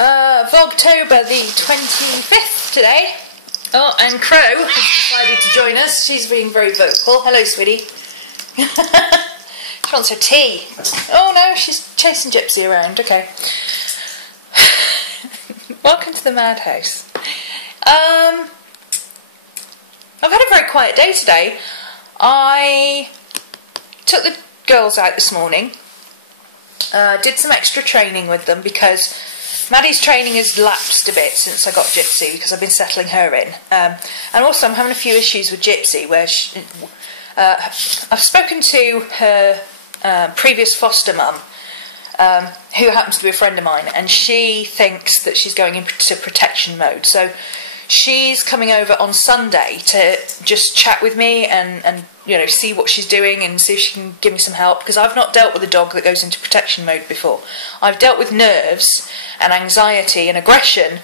Vlogtober the 25th today. Oh, and Crow has decided to join us. She's being very vocal. Hello, sweetie. She wants her tea. Oh no, she's chasing Gypsy around. Okay. Welcome to the madhouse. I've had a very quiet day today. I took the girls out this morning. Did some extra training with them because Maddie's training has lapsed a bit since I got Gypsy because I've been settling her in. And also I'm having a few issues with Gypsy where I've spoken to her previous foster mum, who happens to be a friend of mine, and she thinks that she's going into protection mode. So she's coming over on Sunday to just chat with me and you know, see what she's doing and see if she can give me some help, because I've not dealt with a dog that goes into protection mode before. I've dealt with nerves and anxiety and aggression,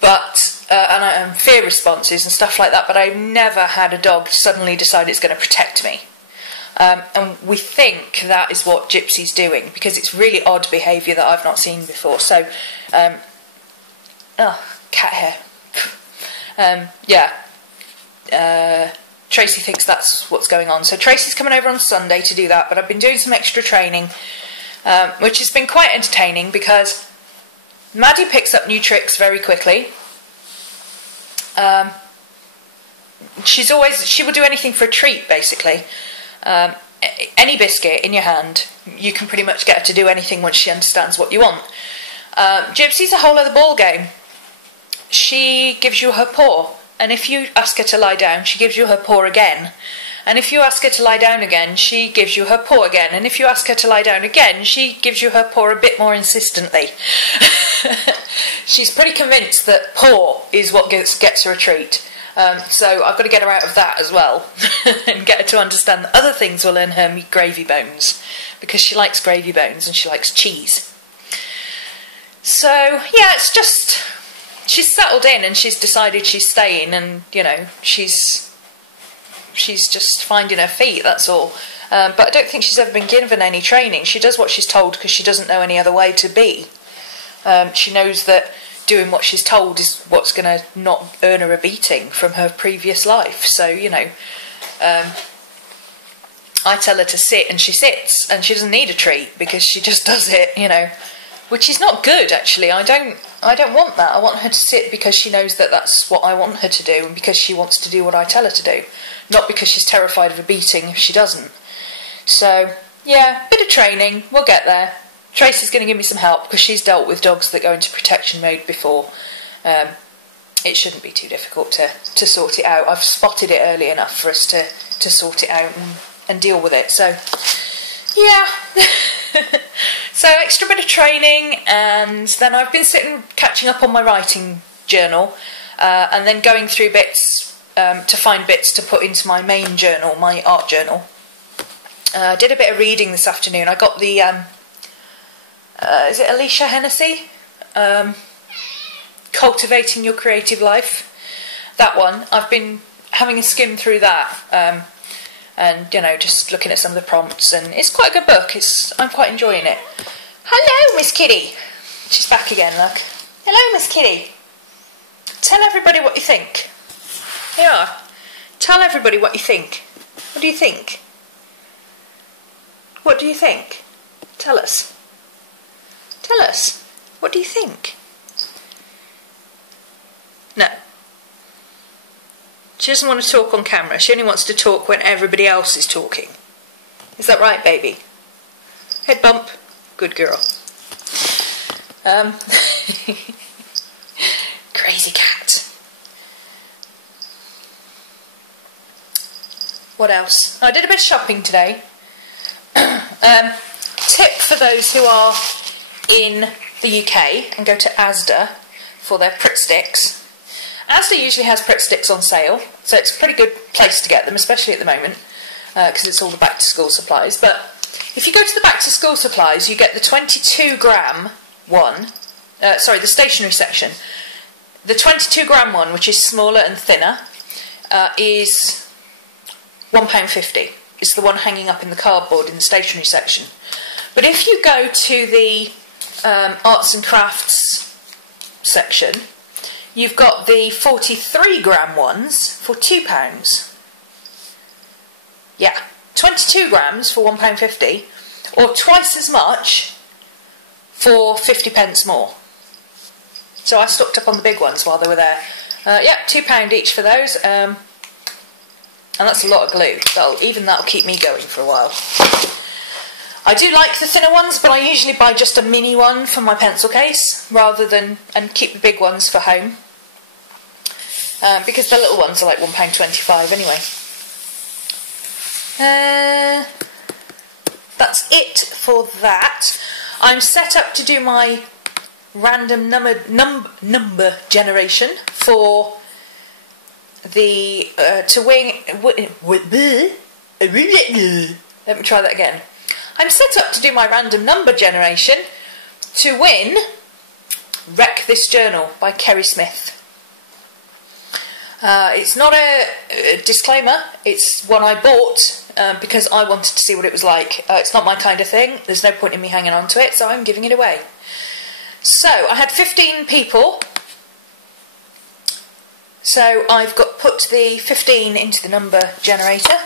but and fear responses and stuff like that, but I've never had a dog suddenly decide it's going to protect me. And we think that is what Gypsy's doing, because it's really odd behaviour that I've not seen before. So, oh, cat hair. Yeah. Tracy thinks that's what's going on. So Tracy's coming over on Sunday to do that, but I've been doing some extra training, which has been quite entertaining because Maddie picks up new tricks very quickly. She will do anything for a treat, basically. Any biscuit in your hand, you can pretty much get her to do anything once she understands what you want. Gypsy's a whole other ball game. She gives you her paw, and if you ask her to lie down, she gives you her paw again. And if you ask her to lie down again, she gives you her paw again. And if you ask her to lie down again, she gives you her paw a bit more insistently. She's pretty convinced that paw is what gets her a treat. So I've got to get her out of that as well and get her to understand that other things will earn her gravy bones, because she likes gravy bones and she likes cheese. So yeah, it's just, she's settled in and she's decided she's staying, and you know, she's just finding her feet, that's all. But I don't think she's ever been given any training. She does what she's told because she doesn't know any other way to be. She knows that doing what she's told is what's going to not earn her a beating from her previous life. So, you know, I tell her to sit and she sits, and she doesn't need a treat because she just does it, you know, which is not good, actually. I don't want that. I want her to sit because she knows that that's what I want her to do, and because she wants to do what I tell her to do, not because she's terrified of a beating if she doesn't. So, yeah, bit of training, we'll get there. Tracy's going to give me some help because she's dealt with dogs that go into protection mode before. It shouldn't be too difficult to sort it out. I've spotted it early enough for us to sort it out and deal with it. So, yeah. So, extra bit of training, and then I've been sitting catching up on my writing journal, and then going through bits to find bits to put into my main journal, my art journal. Did a bit of reading this afternoon. I got the... is it Alicia Hennessy? Cultivating Your Creative Life. That one. I've been having a skim through that, and you know, just looking at some of the prompts, and it's quite a good book. I'm quite enjoying it. Hello, Miss Kitty. She's back again, look. Hello, Miss Kitty. Tell everybody what you think. Here you are. Tell everybody what you think. What do you think? What do you think? Tell us. Tell us. What do you think? No. She doesn't want to talk on camera. She only wants to talk when everybody else is talking. Is that right, baby? Head bump. Good girl. Crazy cat. What else? I did a bit of shopping today. Tip for those who are in the UK and go to Asda for their Pritt Sticks. Asda usually has Pritt Sticks on sale, so it's a pretty good place to get them, especially at the moment, because it's all the back to school supplies. But if you go to the back to school supplies, you get the 22 gram one, the stationery section. The 22 gram one, which is smaller and thinner, is £1.50. It's the one hanging up in the cardboard in the stationery section. But if you go to the arts and crafts section, you've got the 43g ones for £2. Yeah, 22 grams for £1.50, or twice as much for 50p more. So I stocked up on the big ones while they were there. Yeah, £2 each for those, and that's a lot of glue. That'll keep me going for a while. I do like the thinner ones, but I usually buy just a mini one for my pencil case and keep the big ones for home, because the little ones are like £1.25 anyway. That's it for that. I'm set up to do my random number generation for the let me try that again. I'm set up to do my random number generation to win Wreck This Journal by Kerry Smith. It's not a disclaimer, it's one I bought because I wanted to see what it was like. It's not my kind of thing, there's no point in me hanging on to it, so I'm giving it away. So, I had 15 people, so I've put the 15 into the number generator.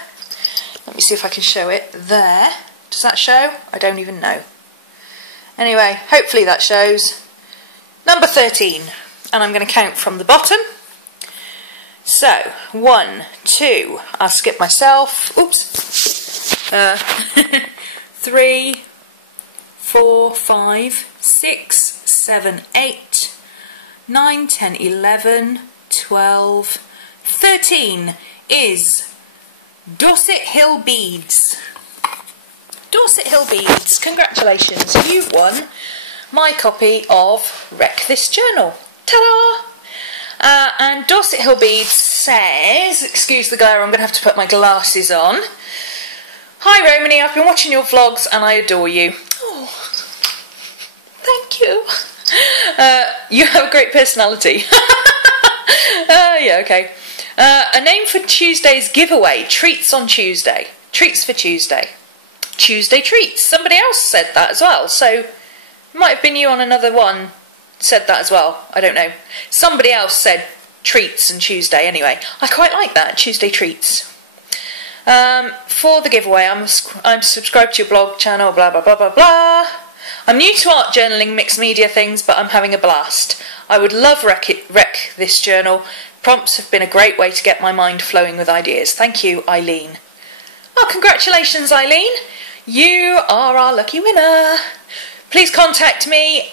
Let me see if I can show it there. Does that show? I don't even know. Anyway, hopefully that shows. Number 13, and I'm going to count from the bottom. So, 1, 2, I'll skip myself, oops, 3, 4, 5, 6, 7, 8, 9, 10, 11, 12, 13 is Dorset Hill Beads. Dorset Hill Beads, congratulations, you've won my copy of Wreck This Journal. Ta-da! And Dorset Hill Beads says, excuse the glare, I'm going to have to put my glasses on. Hi Romany, I've been watching your vlogs and I adore you. Oh, thank you. You have a great personality. Yeah, okay. A name for Tuesday's giveaway, Treats on Tuesday. Treats for Tuesday. Tuesday Treats. Somebody else said that as well, so it might have been you on another one said that as well. I don't know. Somebody else said Treats and Tuesday anyway. I quite like that, Tuesday Treats. For the giveaway, I'm subscribed to your blog channel, blah blah blah blah blah. I'm new to art journaling, mixed media things, but I'm having a blast. I would love Wreck This Journal. Prompts have been a great way to get my mind flowing with ideas. Thank you, Eileen. Oh, congratulations, Eileen. You are our lucky winner. Please contact me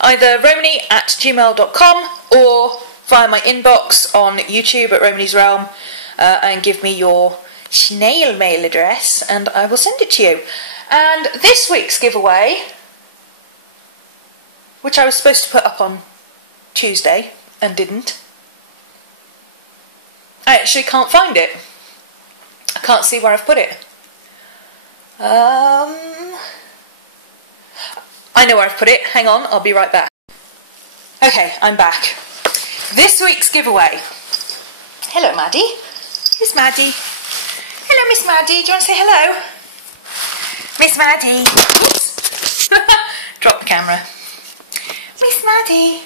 either romany@gmail.com or via my inbox on YouTube at RhomanysRealm and give me your snail mail address and I will send it to you. And this week's giveaway, which I was supposed to put up on Tuesday and didn't, I actually can't find it. I can't see where I've put it. I know where I've put it. Hang on, I'll be right back. Okay, I'm back. This week's giveaway. Hello, Maddie. Who's Maddie? Hello, Miss Maddie. Do you want to say hello? Miss Maddie. Oops. Drop the camera. Miss Maddie.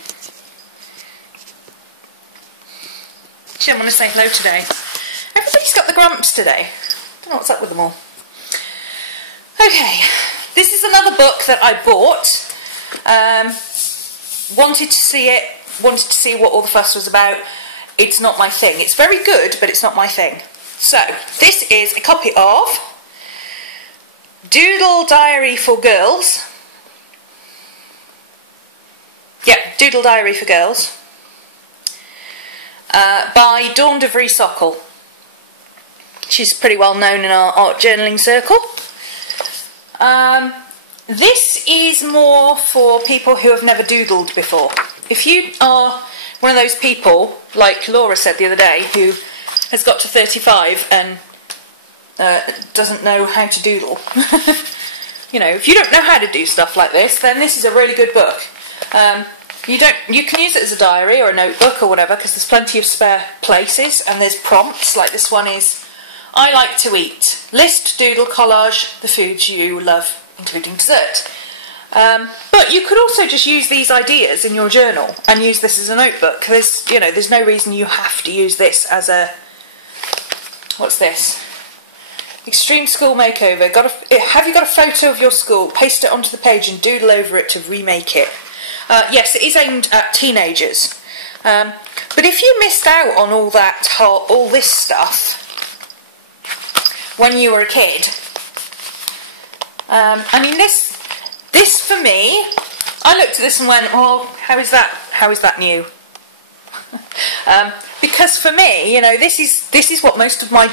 She didn't want to say hello today. Everybody's got the grumps today. Don't know what's up with them all. Okay, this is another book that I bought. Wanted to see it, wanted to see what all the fuss was about. It's not my thing. It's very good, but it's not my thing. So, this is a copy of Doodle Diary for Girls. Yeah, Doodle Diary for Girls. By DeVries Sokol. She's pretty well known in our art journaling circle. This is more for people who have never doodled before. If you are one of those people, like Laura said the other day, who has got to 35 and doesn't know how to doodle, you know, if you don't know how to do stuff like this, then this is a really good book. You can use it as a diary or a notebook or whatever, because there's plenty of spare places, and there's prompts, like this one is, I like to eat. List, doodle, collage, the foods you love, including dessert. But you could also just use these ideas in your journal and use this as a notebook. There's no reason you have to use this as a... What's this? Extreme School Makeover. Have you got a photo of your school? Paste it onto the page and doodle over it to remake it. Yes, it is aimed at teenagers. But if you missed out on all this stuff when you were a kid, I mean, this for me, I looked at this and went, oh, how is that new? Because for me, this is what most of my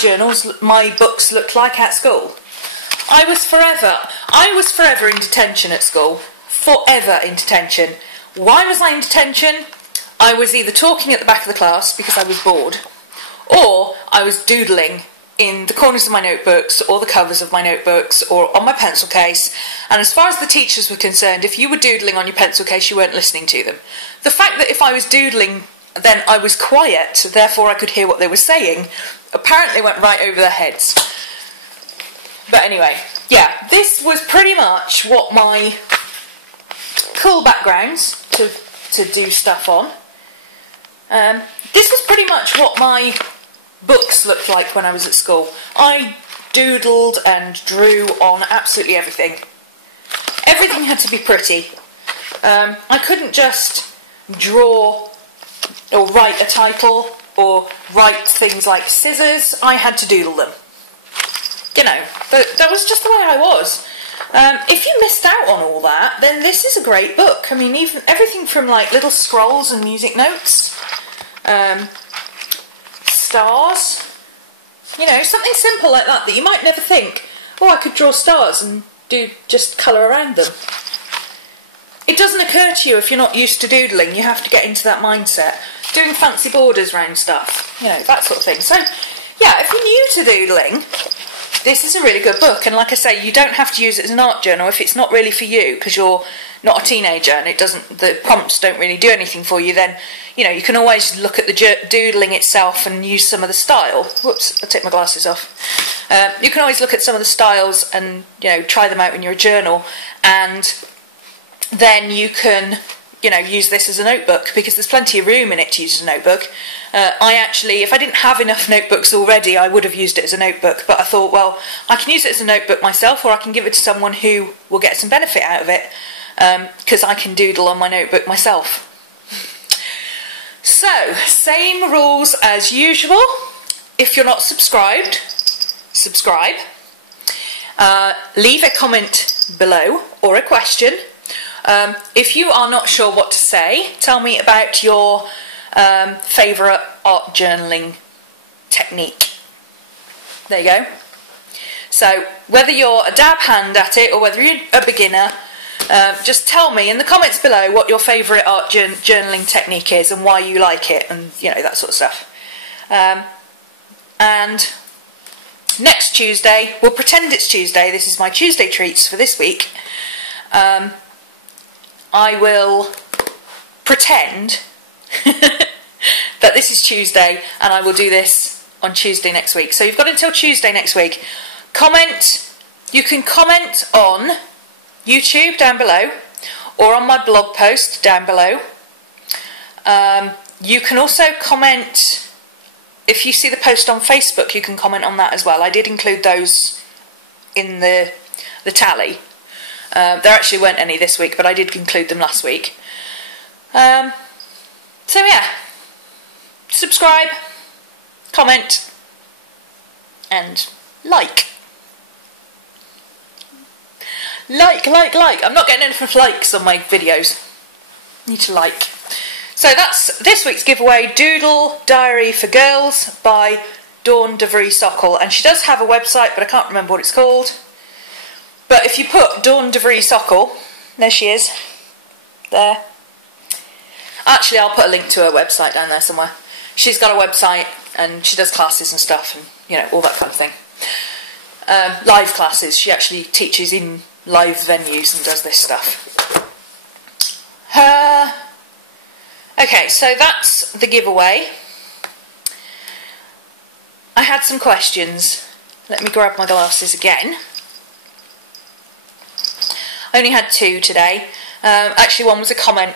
books looked like at school. I was forever in detention at school. Forever in detention. Why was I in detention? I was either talking at the back of the class because I was bored, or I was doodling in the corners of my notebooks, or the covers of my notebooks, or on my pencil case. And as far as the teachers were concerned, if you were doodling on your pencil case, you weren't listening to them. The fact that if I was doodling, then I was quiet, therefore I could hear what they were saying, apparently went right over their heads. But anyway, yeah, this was pretty much what my cool backgrounds to do stuff on. This was pretty much what my books looked like when I was at school. I doodled and drew on absolutely everything. Everything had to be pretty. I couldn't just draw or write a title or write things like scissors. I had to doodle them. That was just the way I was. If you missed out on all that, then this is a great book. I mean, even everything from like little scrolls and music notes, stars, something simple like that you might never think, oh, I could draw stars and just colour around them. It doesn't occur to you if you're not used to doodling. You have to get into that mindset. Doing fancy borders around stuff, that sort of thing. So, yeah, if you're new to doodling, this is a really good book. And like I say, you don't have to use it as an art journal if it's not really for you, because you're not a teenager and the prompts don't really do anything for you. Then, you can always look at the doodling itself and use some of the style. Whoops, I'll take my glasses off. You can always look at some of the styles and, try them out in your journal, and then you can use this as a notebook, because there's plenty of room in it to use as a notebook. If I didn't have enough notebooks already, I would have used it as a notebook, but I thought, well, I can use it as a notebook myself, or I can give it to someone who will get some benefit out of it, because I can doodle on my notebook myself. So, same rules as usual. If you're not subscribed, subscribe. Leave a comment below, or a question. If you are not sure what to say, tell me about your favourite art journaling technique. There you go. So, whether you're a dab hand at it or whether you're a beginner, just tell me in the comments below what your favourite art journaling technique is and why you like it, and that sort of stuff. And next Tuesday, we'll pretend it's Tuesday, this is my Tuesday treats for this week. I will pretend that this is Tuesday, and I will do this on Tuesday next week. So you've got until Tuesday next week. Comment. You can comment on YouTube down below, or on my blog post down below. You can also comment, if you see the post on Facebook, you can comment on that as well. I did include those in the tally. There actually weren't any this week, but I did include them last week. So yeah, subscribe, comment, and like. Like. I'm not getting enough likes on my videos. Need to like. So that's this week's giveaway, Doodle Diary for Girls by DeVries Sokol. And she does have a website, but I can't remember what it's called. But if you put DeVries Sokol, there she is, there. Actually, I'll put a link to her website down there somewhere. She's got a website, and she does classes and stuff, and all that kind of thing. Live classes. She actually teaches in live venues and does this stuff. Okay, so that's the giveaway. I had some questions. Let me grab my glasses again. I only had 2 today. Actually, one was a comment.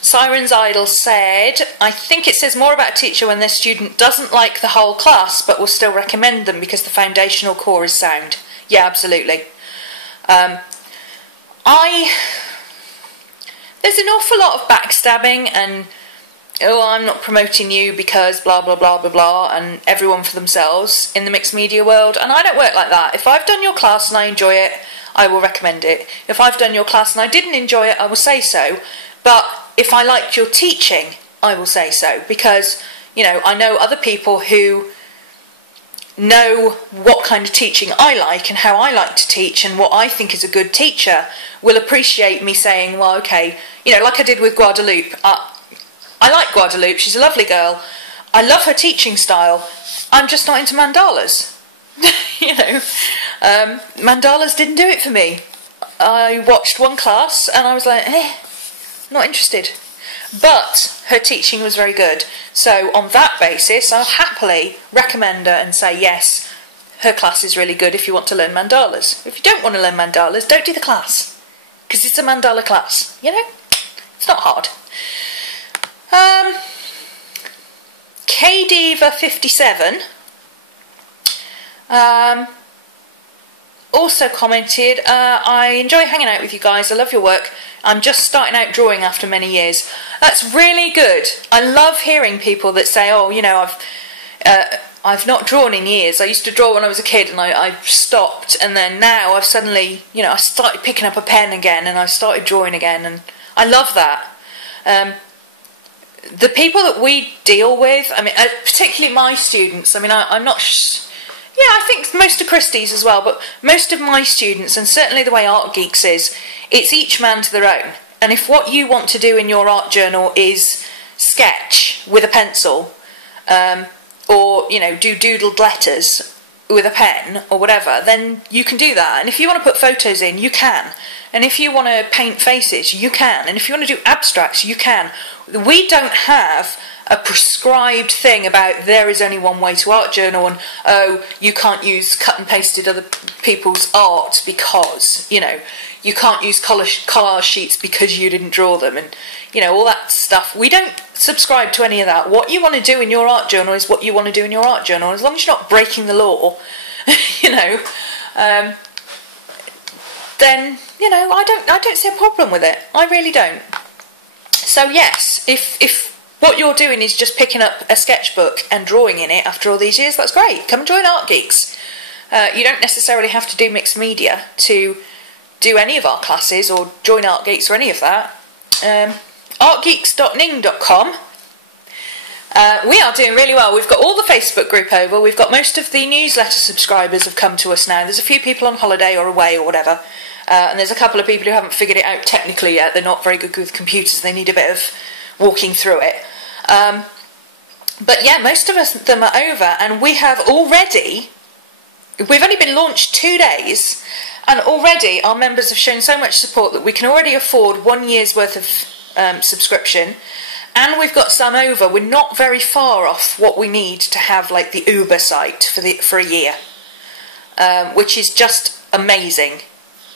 Siren's Idol said, I think it says more about a teacher when their student doesn't like the whole class but will still recommend them because the foundational core is sound. Yeah, absolutely. There's an awful lot of backstabbing and, oh, I'm not promoting you because blah, blah, blah, blah, blah, and everyone for themselves in the mixed media world, and I don't work like that. If I've done your class and I enjoy it, I will recommend it. If I've done your class and I didn't enjoy it, I will say so. But if I liked your teaching, I will say so, because, you know, I know other people who know what kind of teaching I like and how I like to teach and what I think is a good teacher will appreciate me saying, well, okay, you know, like I did with Guadalupe. I like Guadalupe, she's a lovely girl. I love her teaching style. I'm just not into mandalas. You know, mandalas didn't do it for me. I watched one class and I was like, not interested. But her teaching was very good. So on that basis, I'll happily recommend her and say, yes, her class is really good if you want to learn mandalas. If you don't want to learn mandalas, don't do the class. Because it's a mandala class, you know? It's not hard. KDiva57 also commented, I enjoy hanging out with you guys. I love your work. I'm just starting out drawing after many years. That's really good. I love hearing people that say, oh, you know, I've not drawn in years. I used to draw when I was a kid and I stopped, and then now I've suddenly, you know, I started picking up a pen again and I've started drawing again, and I love that. The people that we deal with, I mean, particularly my students, I mean, I'm not... Yeah, I think most of Christie's as well, but most of my students, and certainly the way Art Geeks is, it's each man to their own. And if what you want to do in your art journal is sketch with a pencil, or, you know, do doodled letters with a pen or whatever, then you can do that. And if you want to put photos in, you can. And if you want to paint faces, you can. And if you want to do abstracts, you can. We don't have a prescribed thing about there is only one way to art journal and, oh, you can't use cut and pasted other people's art because, you know, you can't use collage sheets because you didn't draw them, and, you know, all that stuff. We don't subscribe to any of that. What you want to do in your art journal is what you want to do in your art journal, as long as you're not breaking the law, you know, then, you know, I don't see a problem with it. I really don't. So yes, if what you're doing is just picking up a sketchbook and drawing in it after all these years, that's great. Come and join Art Geeks. You don't necessarily have to do mixed media to do any of our classes or join Art Geeks or any of that. Artgeeks.ning.com. We are doing really well. We've got all the Facebook group over. We've got most of the newsletter subscribers have come to us now. There's a few people on holiday or away or whatever. And there's a couple of people who haven't figured it out technically yet. They're not very good with computers. They need a bit of walking through it. But yeah, most of them are over, and we have already... We've only been launched 2 days, and already our members have shown so much support that we can already afford 1 year's worth of subscription, and we've got some over. We're not very far off what we need to have like the Uber site for a year, which is just amazing.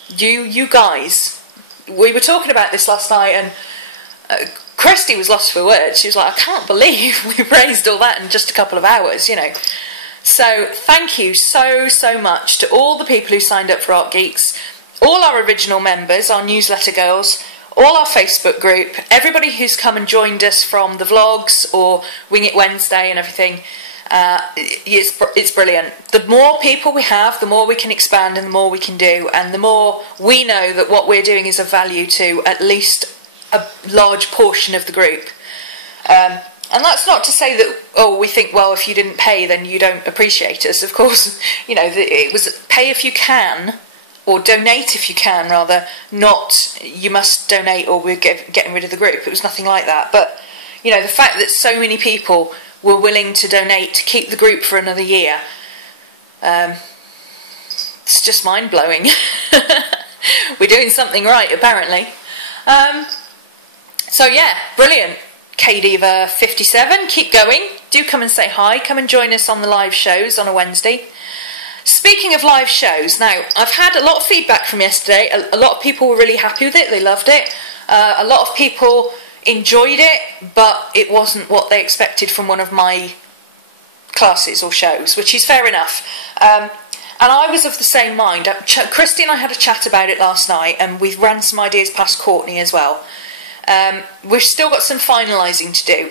You guys, we were talking about this last night, and Kirsty was lost for words. She was like, I can't believe we've raised all that in just a couple of hours, you know. So thank you so much to all the people who signed up for Art Geeks, all our original members, our newsletter girls, all our Facebook group, everybody who's come and joined us from the vlogs or Wing It Wednesday and everything. It's brilliant. The more people we have, the more we can expand and the more we can do, and the more we know that what we're doing is of value to at least a large portion of the group. And that's not to say that, oh, we think, well, if you didn't pay, then you don't appreciate us. Of course, you know, it was pay if you can, or donate if you can, rather, not you must donate or we're getting rid of the group. It was nothing like that. But, you know, the fact that so many people were willing to donate to keep the group for another year, it's just mind-blowing. We're doing something right, apparently. So, yeah, brilliant. KDiva57, keep going. Do come and say hi. Come and join us on the live shows on a Wednesday. Speaking of live shows, now I've had a lot of feedback from yesterday. A lot of people were really happy with it, they loved it. A lot of people enjoyed it, but it wasn't what they expected from one of my classes or shows, which is fair enough. And I was of the same mind. Christy and I had a chat about it last night, and we've ran some ideas past Courtney as well. We've still got some finalising to do.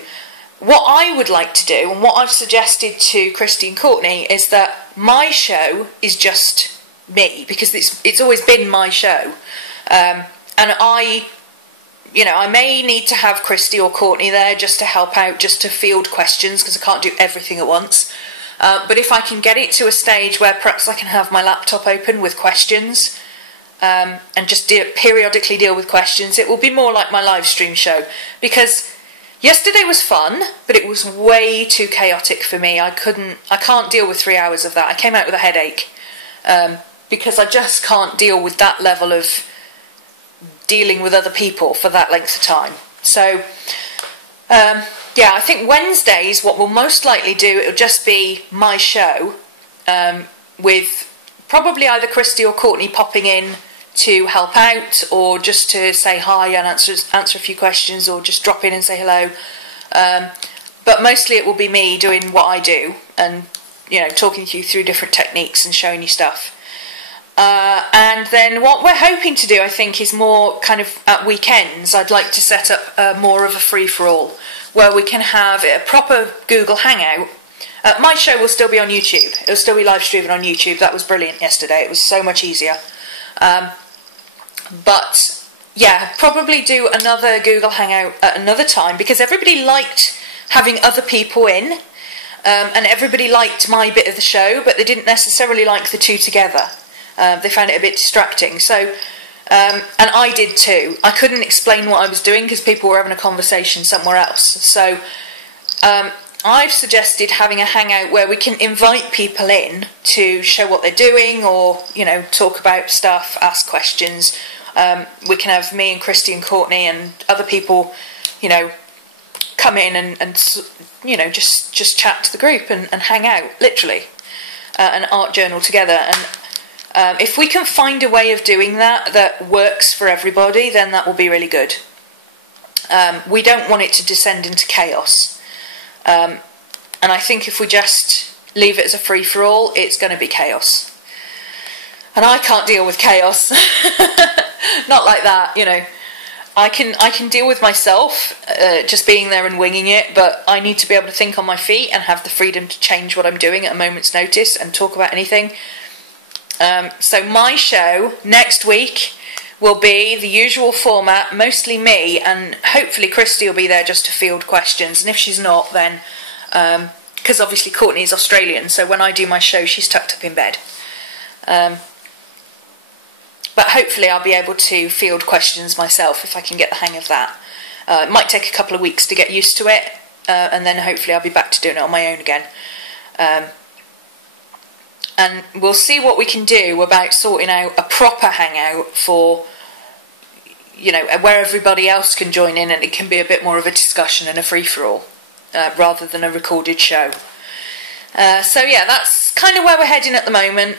What I would like to do, and what I've suggested to Christy and Courtney, is that my show is just me, because it's always been my show. And I may need to have Christy or Courtney there just to help out, just to field questions, because I can't do everything at once. But if I can get it to a stage where perhaps I can have my laptop open with questions, and just periodically deal with questions, it will be more like my live stream show. Because yesterday was fun, but it was way too chaotic for me. I can't deal with 3 hours of that. I came out with a headache, because I just can't deal with that level of dealing with other people for that length of time. So yeah, I think Wednesdays, what we'll most likely do, it'll just be my show, with probably either Christy or Courtney popping in to help out, or just to say hi and answer a few questions, or just drop in and say hello. But mostly it will be me doing what I do, and talking to you through different techniques and showing you stuff. And then what we're hoping to do, I think, is more kind of at weekends. I'd like to set up more of a free-for-all, where we can have a proper Google Hangout. My show will still be on YouTube. It'll still be live streaming on YouTube. That was brilliant yesterday. It was so much easier. But yeah, probably do another Google Hangout at another time, because everybody liked having other people in, and everybody liked my bit of the show, but they didn't necessarily like the two together. They found it a bit distracting. So, and I did too. I couldn't explain what I was doing because people were having a conversation somewhere else. So I've suggested having a hangout where we can invite people in to show what they're doing, or talk about stuff, ask questions. We can have me and Christy and Courtney and other people, come in and just chat to the group and hang out, literally, and art journal together. And if we can find a way of doing that works for everybody, then that will be really good. We don't want it to descend into chaos. And I think if we just leave it as a free-for-all, it's going to be chaos. And I can't deal with chaos. Not like that, I can deal with myself, just being there and winging it, but I need to be able to think on my feet and have the freedom to change what I'm doing at a moment's notice and talk about anything. So my show next week will be the usual format, mostly me, and hopefully Christy will be there just to field questions. And if she's not, then because obviously Courtney is Australian, so when I do my show she's tucked up in bed. But hopefully I'll be able to field questions myself if I can get the hang of that. It might take a couple of weeks to get used to it, and then hopefully I'll be back to doing it on my own again. And we'll see what we can do about sorting out a proper hangout for, where everybody else can join in and it can be a bit more of a discussion and a free-for-all, rather than a recorded show. So yeah, that's kind of where we're heading at the moment.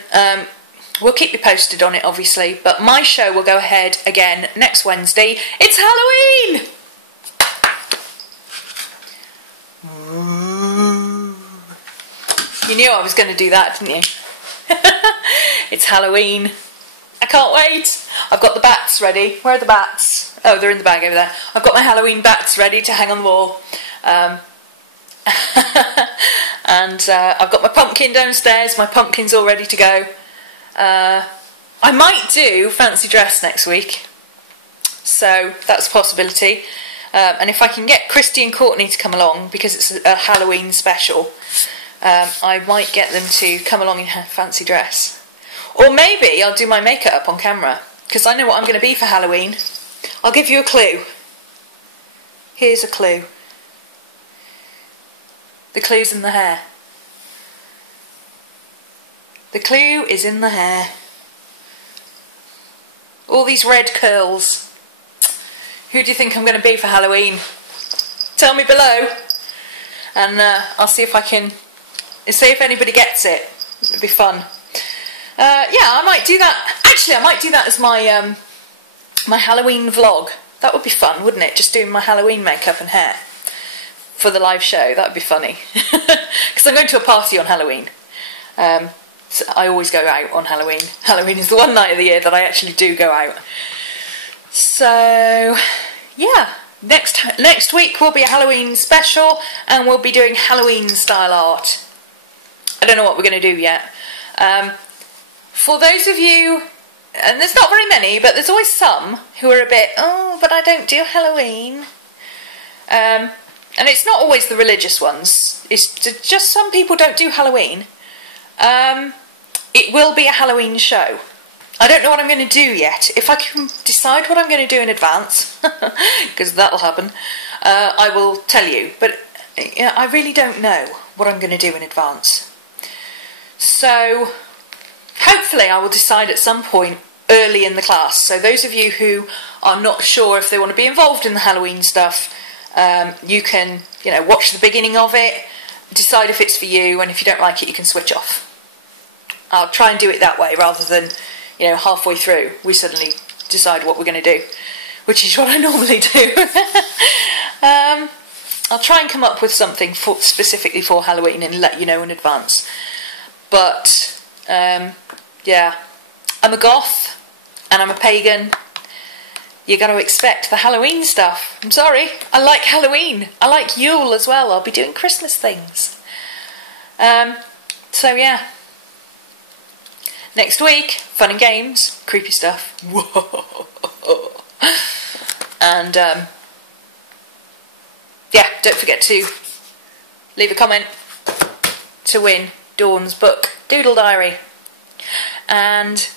We'll keep you posted on it, obviously, but my show will go ahead again next Wednesday. It's Halloween! You knew I was going to do that, didn't you? It's Halloween. I can't wait. I've got the bats ready. Where are the bats? Oh, they're in the bag over there. I've got my Halloween bats ready to hang on the wall. And I've got my pumpkin downstairs. My pumpkin's all ready to go. I might do fancy dress next week, so that's a possibility. And if I can get Christy and Courtney to come along, because it's a Halloween special, I might get them to come along in fancy dress. Or maybe I'll do my makeup on camera, because I know what I'm going to be for Halloween. I'll give you a clue. Here's a clue. The clue's in the hair. The clue is in the hair. All these red curls. Who do you think I'm going to be for Halloween? Tell me below. And I'll see if I can... see if anybody gets it. It'll be fun. Yeah, I might do that. Actually, I might do that as my my Halloween vlog. That would be fun, wouldn't it? Just doing my Halloween makeup and hair for the live show. That would be funny. Because I'm going to a party on Halloween. So I always go out on Halloween. Halloween is the one night of the year that I actually do go out. So, yeah. Next week will be a Halloween special, and we'll be doing Halloween style art. I don't know what we're going to do yet. For those of you, and there's not very many, but there's always some who are a bit, oh, but I don't do Halloween. And it's not always the religious ones. It's just some people don't do Halloween. It will be a Halloween show. I don't know what I'm going to do yet. If I can decide what I'm going to do in advance, because that'll happen, I will tell you. But yeah, I really don't know what I'm going to do in advance. So hopefully I will decide at some point early in the class. So those of you who are not sure if they want to be involved in the Halloween stuff, you can, watch the beginning of it, decide if it's for you, and if you don't like it, you can switch off. I'll try and do it that way rather than, halfway through we suddenly decide what we're going to do, which is what I normally do. I'll try and come up with something specifically for Halloween and let you know in advance. But, yeah, I'm a goth and I'm a pagan. You're going to expect the Halloween stuff. I'm sorry, I like Halloween. I like Yule as well. I'll be doing Christmas things. So yeah. Next week, fun and games, creepy stuff. And yeah, don't forget to leave a comment to win Dawn's book, Doodle Diary. And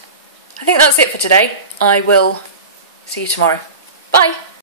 I think that's it for today. I will see you tomorrow. Bye.